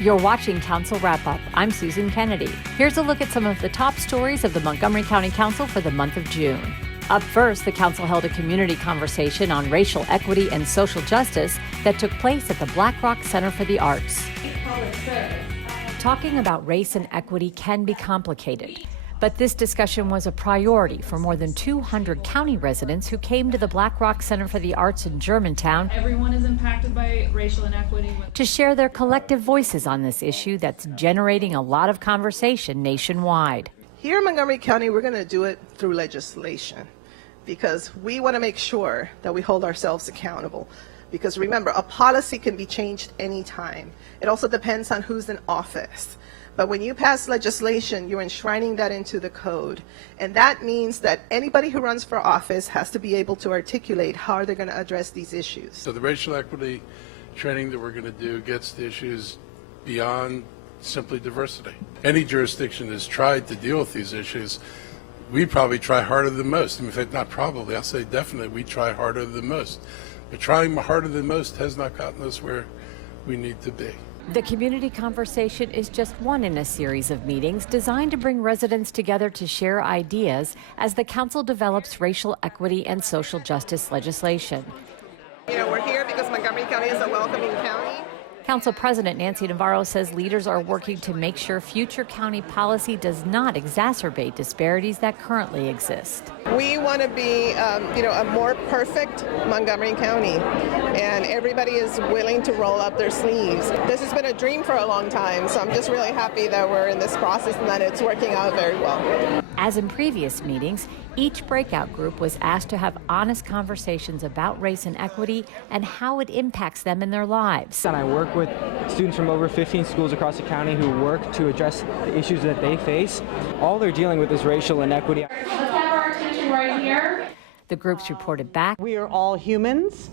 You're watching Council Wrap-Up. I'm Susan Kennedy. Here's a look at some of the top stories of the Montgomery County Council for the month of June. Up first, the council held a community conversation on racial equity and social justice that took place at the Black Rock Center for the Arts. Talking about race and equity can be complicated, but this discussion was a priority for more than 200 county residents who came to the Black Rock Center for the Arts in Germantown. Everyone is impacted by racial inequity. To share their collective voices on this issue that's generating a lot of conversation nationwide. Here in Montgomery County, we're going to do it through legislation because we want to make sure that we hold ourselves accountable. Because remember, a policy can be changed anytime. It also depends on who's in office. But when you pass legislation, you're enshrining that into the code. And that means that anybody who runs for office has to be able to articulate how they're going to address these issues. So the racial equity training that we're going to do gets the issues beyond simply diversity. Any jurisdiction has tried to deal with these issues. We probably try harder than most. In fact, not probably, I'll say definitely, we try harder than most. But trying harder than most has not gotten us where we need to be. The community conversation is just one in a series of meetings designed to bring residents together to share ideas as the council develops racial equity and social justice legislation. You know, we're here because Montgomery County is a welcoming county. Council President Nancy Navarro says leaders are working to make sure future county policy does not exacerbate disparities that currently exist. We want to be, a more perfect Montgomery County, and everybody is willing to roll up their sleeves. This has been a dream for a long time, so I'm just really happy that we're in this process and that it's working out very well. As in previous meetings, each breakout group was asked to have honest conversations about race and equity and how it impacts them in their lives. And I work with students from over 15 schools across the county who work to address the issues that they face. All they're dealing with is racial inequity. Let's have our attention right here. The groups reported back. We are all humans.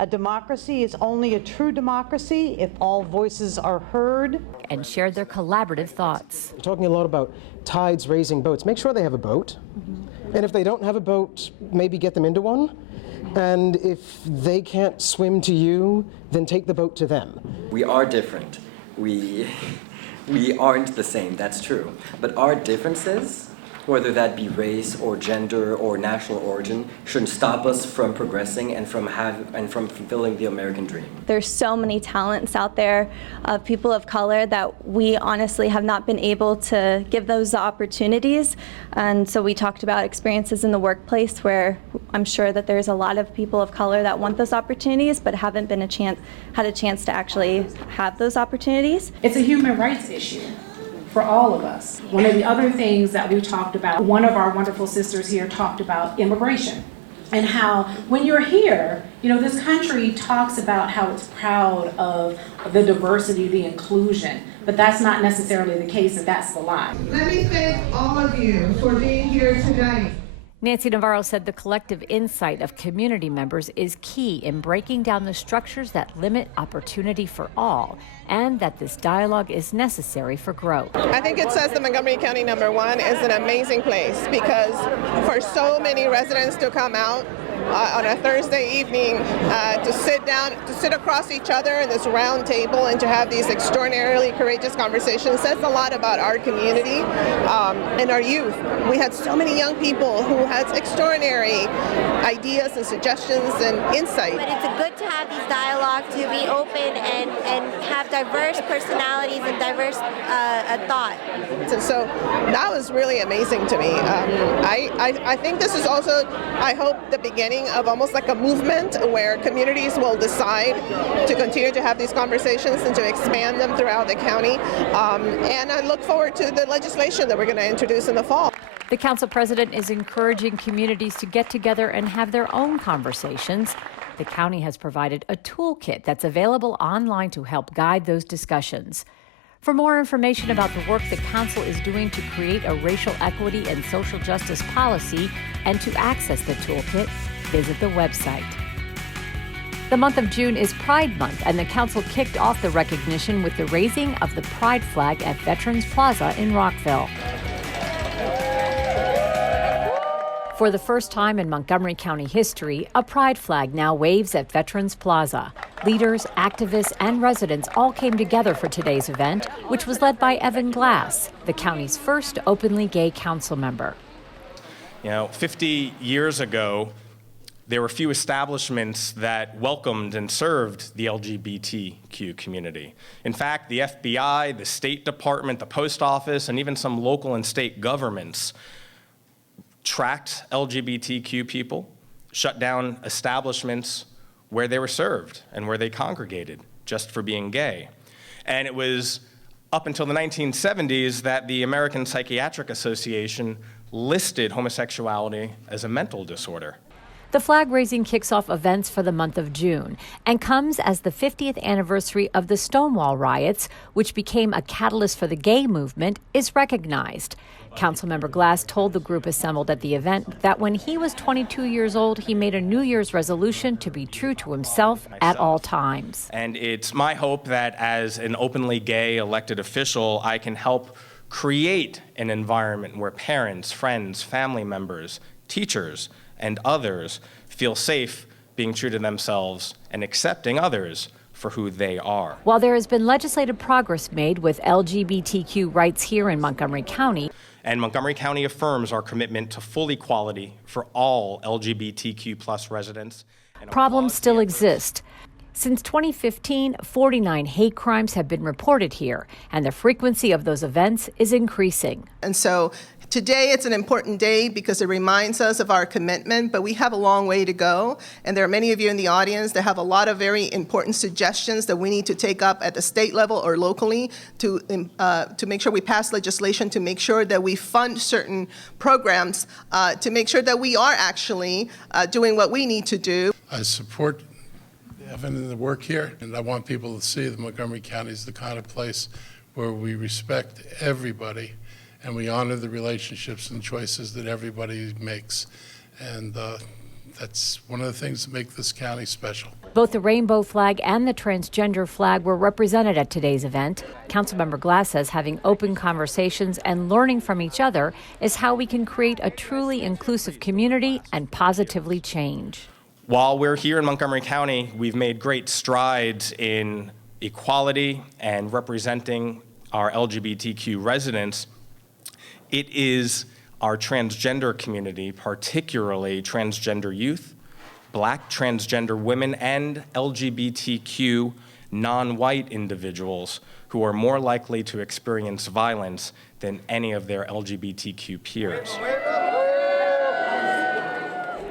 A democracy is only a true democracy if all voices are heard. And shared their collaborative thoughts. We're talking a lot about tides raising boats. Make sure they have a boat. And if they don't have a boat, maybe get them into one. And if they can't swim to you, then take the boat to them. We are different. We aren't the same, that's true. But our differences, whether that be race or gender or national origin, shouldn't stop us from progressing and from fulfilling the American dream. There's so many talents out there of people of color that we honestly have not been able to give those opportunities. And so we talked about experiences in the workplace where I'm sure that there's a lot of people of color that want those opportunities but haven't been had a chance to actually have those opportunities. It's a human rights issue for all of us. One of the other things that we talked about, one of our wonderful sisters here talked about immigration and how when you're here, this country talks about how it's proud of the diversity, the inclusion, but that's not necessarily the case, and that's the lie. Let me thank all of you for being here tonight. Nancy Navarro said the collective insight of community members is key in breaking down the structures that limit opportunity for all, and that this dialogue is necessary for growth. I think it says that Montgomery County #1 is an amazing place because for so many residents to come out on a Thursday evening to sit across each other in this round table and to have these extraordinarily courageous conversations says a lot about our community and our youth. We had so many young people who had extraordinary ideas and suggestions and insight. But it's good to have these dialogues, to be open and have diverse personalities and diverse thought. And so that was really amazing to me. I think this is also, I hope, the beginning of almost like a movement where communities will decide to continue to have these conversations and to expand them throughout the county. And I look forward to the legislation that we're going to introduce in the fall. The council president is encouraging communities to get together and have their own conversations. The county has provided a toolkit that's available online to help guide those discussions. For more information about the work the council is doing to create a racial equity and social justice policy and to access the toolkit, visit the website. The month of June is Pride Month, and the council kicked off the recognition with the raising of the Pride flag at Veterans Plaza in Rockville. For the first time in Montgomery County history, a Pride flag now waves at Veterans Plaza. Leaders, activists, and residents all came together for today's event, which was led by Evan Glass, the county's first openly gay council member. 50 years ago, there were few establishments that welcomed and served the LGBTQ community. In fact, the FBI, the State Department, the Post Office, and even some local and state governments tracked LGBTQ people, shut down establishments where they were served and where they congregated just for being gay. And it was up until the 1970s that the American Psychiatric Association listed homosexuality as a mental disorder. The flag raising kicks off events for the month of June and comes as the 50th anniversary of the Stonewall riots, which became a catalyst for the gay movement, is recognized. Councilmember Glass told the group assembled at the event that when he was 22 years old, he made a New Year's resolution to be true to himself at all times. And it's my hope that as an openly gay elected official, I can help create an environment where parents, friends, family members, teachers, and others feel safe being true to themselves and accepting others for who they are. While there has been legislative progress made with LGBTQ rights here in Montgomery County, and Montgomery County affirms our commitment to full equality for all LGBTQ+ residents. Problems still exist. Since 2015, 49 hate crimes have been reported here, and the frequency of those events is increasing. And so today it's an important day because it reminds us of our commitment, but we have a long way to go. And there are many of you in the audience that have a lot of very important suggestions that we need to take up at the state level or locally to make sure we pass legislation, to make sure that we fund certain programs, to make sure that we are actually doing what we need to do. I support Evan in the work here, and I want people to see that Montgomery County is the kind of place where we respect everybody and we honor the relationships and choices that everybody makes. And that's one of the things that make this county special. Both the rainbow flag and the transgender flag were represented at today's event. Councilmember Glass says having open conversations and learning from each other is how we can create a truly inclusive community and positively change. While we're here in Montgomery County, we've made great strides in equality and representing our LGBTQ residents. It is our transgender community, particularly transgender youth, Black transgender women, and LGBTQ non-white individuals who are more likely to experience violence than any of their LGBTQ peers.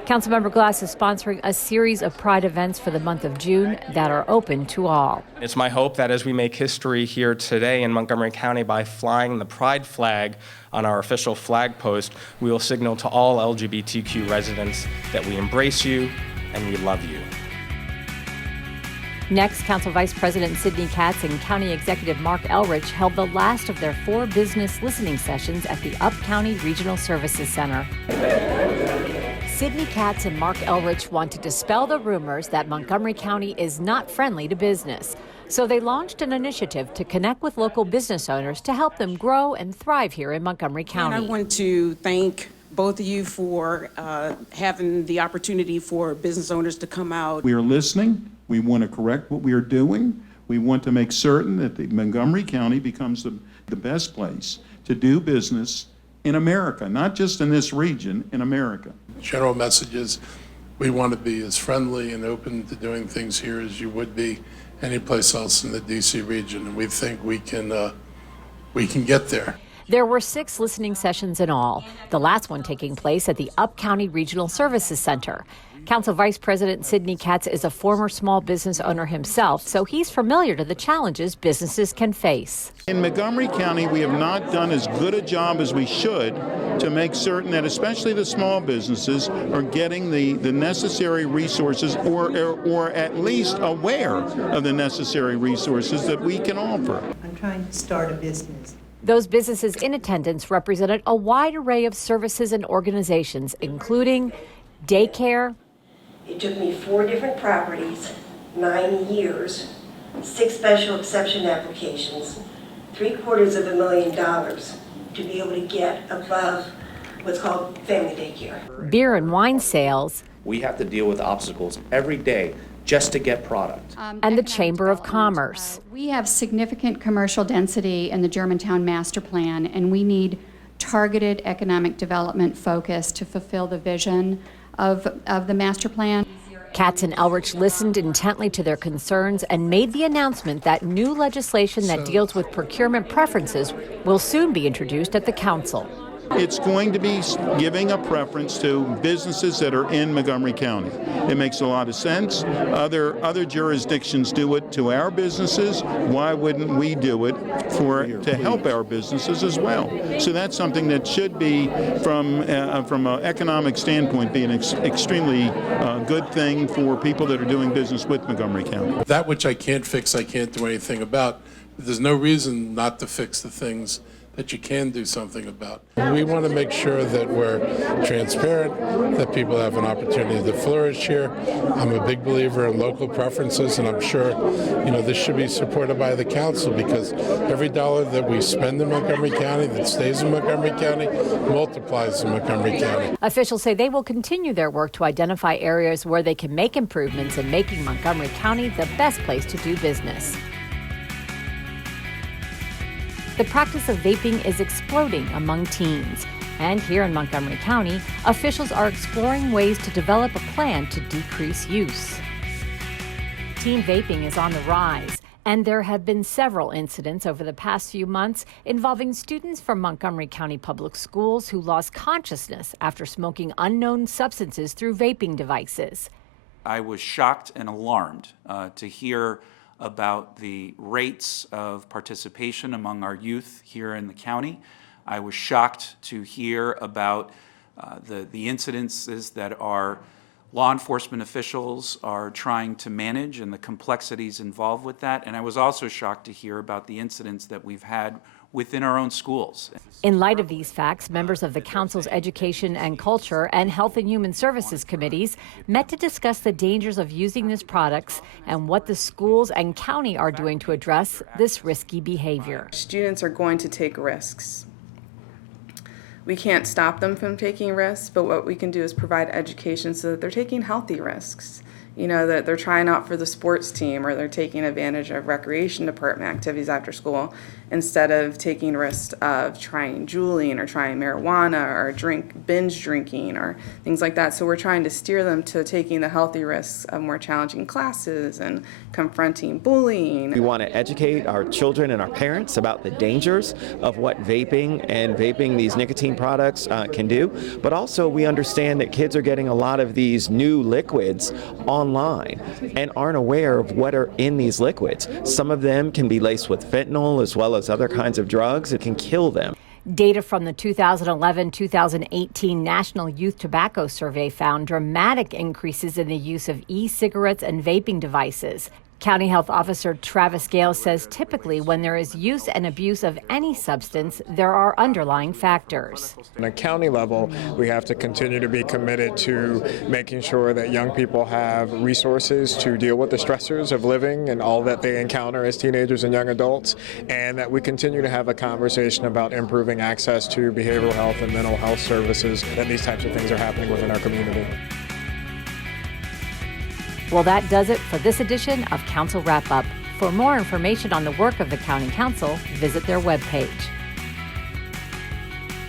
Councilmember Glass is sponsoring a series of Pride events for the month of June that are open to all. It's my hope that as we make history here today in Montgomery County by flying the Pride flag on our official flag post, we will signal to all LGBTQ residents that we embrace you and we love you. Next, Council Vice President Sidney Katz and County Executive Mark Elrich held the last of their 4 business listening sessions at the Up County Regional Services Center. Sidney Katz and Mark Elrich want to dispel the rumors that Montgomery County is not friendly to business. So they launched an initiative to connect with local business owners to help them grow and thrive here in Montgomery County. And I want to thank both of you for having the opportunity for business owners to come out. We are listening. We want to correct what we are doing. We want to make certain that the Montgomery County becomes the best place to do business in America, not just in this region, in America. General message is we want to be as friendly and open to doing things here as you would be anyplace else in the DC region, and we think we can get there. There were 6 listening sessions in all, the last one taking place at the Up County Regional Services Center. Council Vice President Sidney Katz is a former small business owner himself, so he's familiar to the challenges businesses can face. In Montgomery County, we have not done as good a job as we should to make certain that especially the small businesses are getting the necessary resources or at least aware of the necessary resources that we can offer. I'm trying to start a business. Those businesses in attendance represented a wide array of services and organizations, including daycare. It took me 4 different properties, 9 years, 6 special exception applications, $750,000 to be able to get above what's called family daycare. Beer and wine sales. We have to deal with obstacles every day just to get product. And the Chamber of Commerce. We have significant commercial density in the Germantown Master Plan, and we need targeted economic development focus to fulfill the vision of the master plan. Katz and Elrich listened intently to their concerns and made the announcement that new legislation that deals with procurement preferences will soon be introduced at the council. It's going to be giving a preference to businesses that are in Montgomery County. It makes a lot of sense. Other jurisdictions do it to our businesses. Why wouldn't we do it to help our businesses as well? So that's something that should be, from an economic standpoint, be an extremely good thing for people that are doing business with Montgomery County. That which I can't fix, I can't do anything about. But there's no reason not to fix the things that you can do something about. We want to make sure that we're transparent, that people have an opportunity to flourish here. I'm a big believer in local preferences, and I'm sure, this should be supported by the council, because every dollar that we spend in Montgomery County that stays in Montgomery County multiplies in Montgomery County. Officials say they will continue their work to identify areas where they can make improvements in making Montgomery County the best place to do business. The practice of vaping is exploding among teens. And here in Montgomery County, officials are exploring ways to develop a plan to decrease use. Teen vaping is on the rise, and there have been several incidents over the past few months involving students from Montgomery County Public Schools who lost consciousness after smoking unknown substances through vaping devices. I was shocked and alarmed to hear about the rates of participation among our youth here in the county. I was shocked to hear about the incidences that our law enforcement officials are trying to manage and the complexities involved with that. And I was also shocked to hear about the incidents that we've had within our own schools. In light of these facts, members of the Council's Education and Culture and Health and Human Services committees met to discuss the dangers of using these products and what the schools and county are doing to address this risky behavior. Students are going to take risks. We can't stop them from taking risks, but what we can do is provide education so that they're taking healthy risks. That they're trying out for the sports team, or they're taking advantage of recreation department activities after school instead of taking risks of trying juuling or trying marijuana or binge drinking or things like that. So we're trying to steer them to taking the healthy risks of more challenging classes and confronting bullying. We want to educate our children and our parents about the dangers of what vaping these nicotine products can do, but also we understand that kids are getting a lot of these new liquids online and aren't aware of what are in these liquids. Some of them can be laced with fentanyl as well as other kinds of drugs. It can kill them. Data from the 2011-2018 National Youth Tobacco Survey found dramatic increases in the use of e-cigarettes and vaping devices. County Health Officer Travis Gale says typically when there is use and abuse of any substance, there are underlying factors. On a county level, we have to continue to be committed to making sure that young people have resources to deal with the stressors of living and all that they encounter as teenagers and young adults, and that we continue to have a conversation about improving access to behavioral health and mental health services, and these types of things are happening within our community. Well, that does it for this edition of Council Wrap Up. For more information on the work of the County Council, visit their webpage.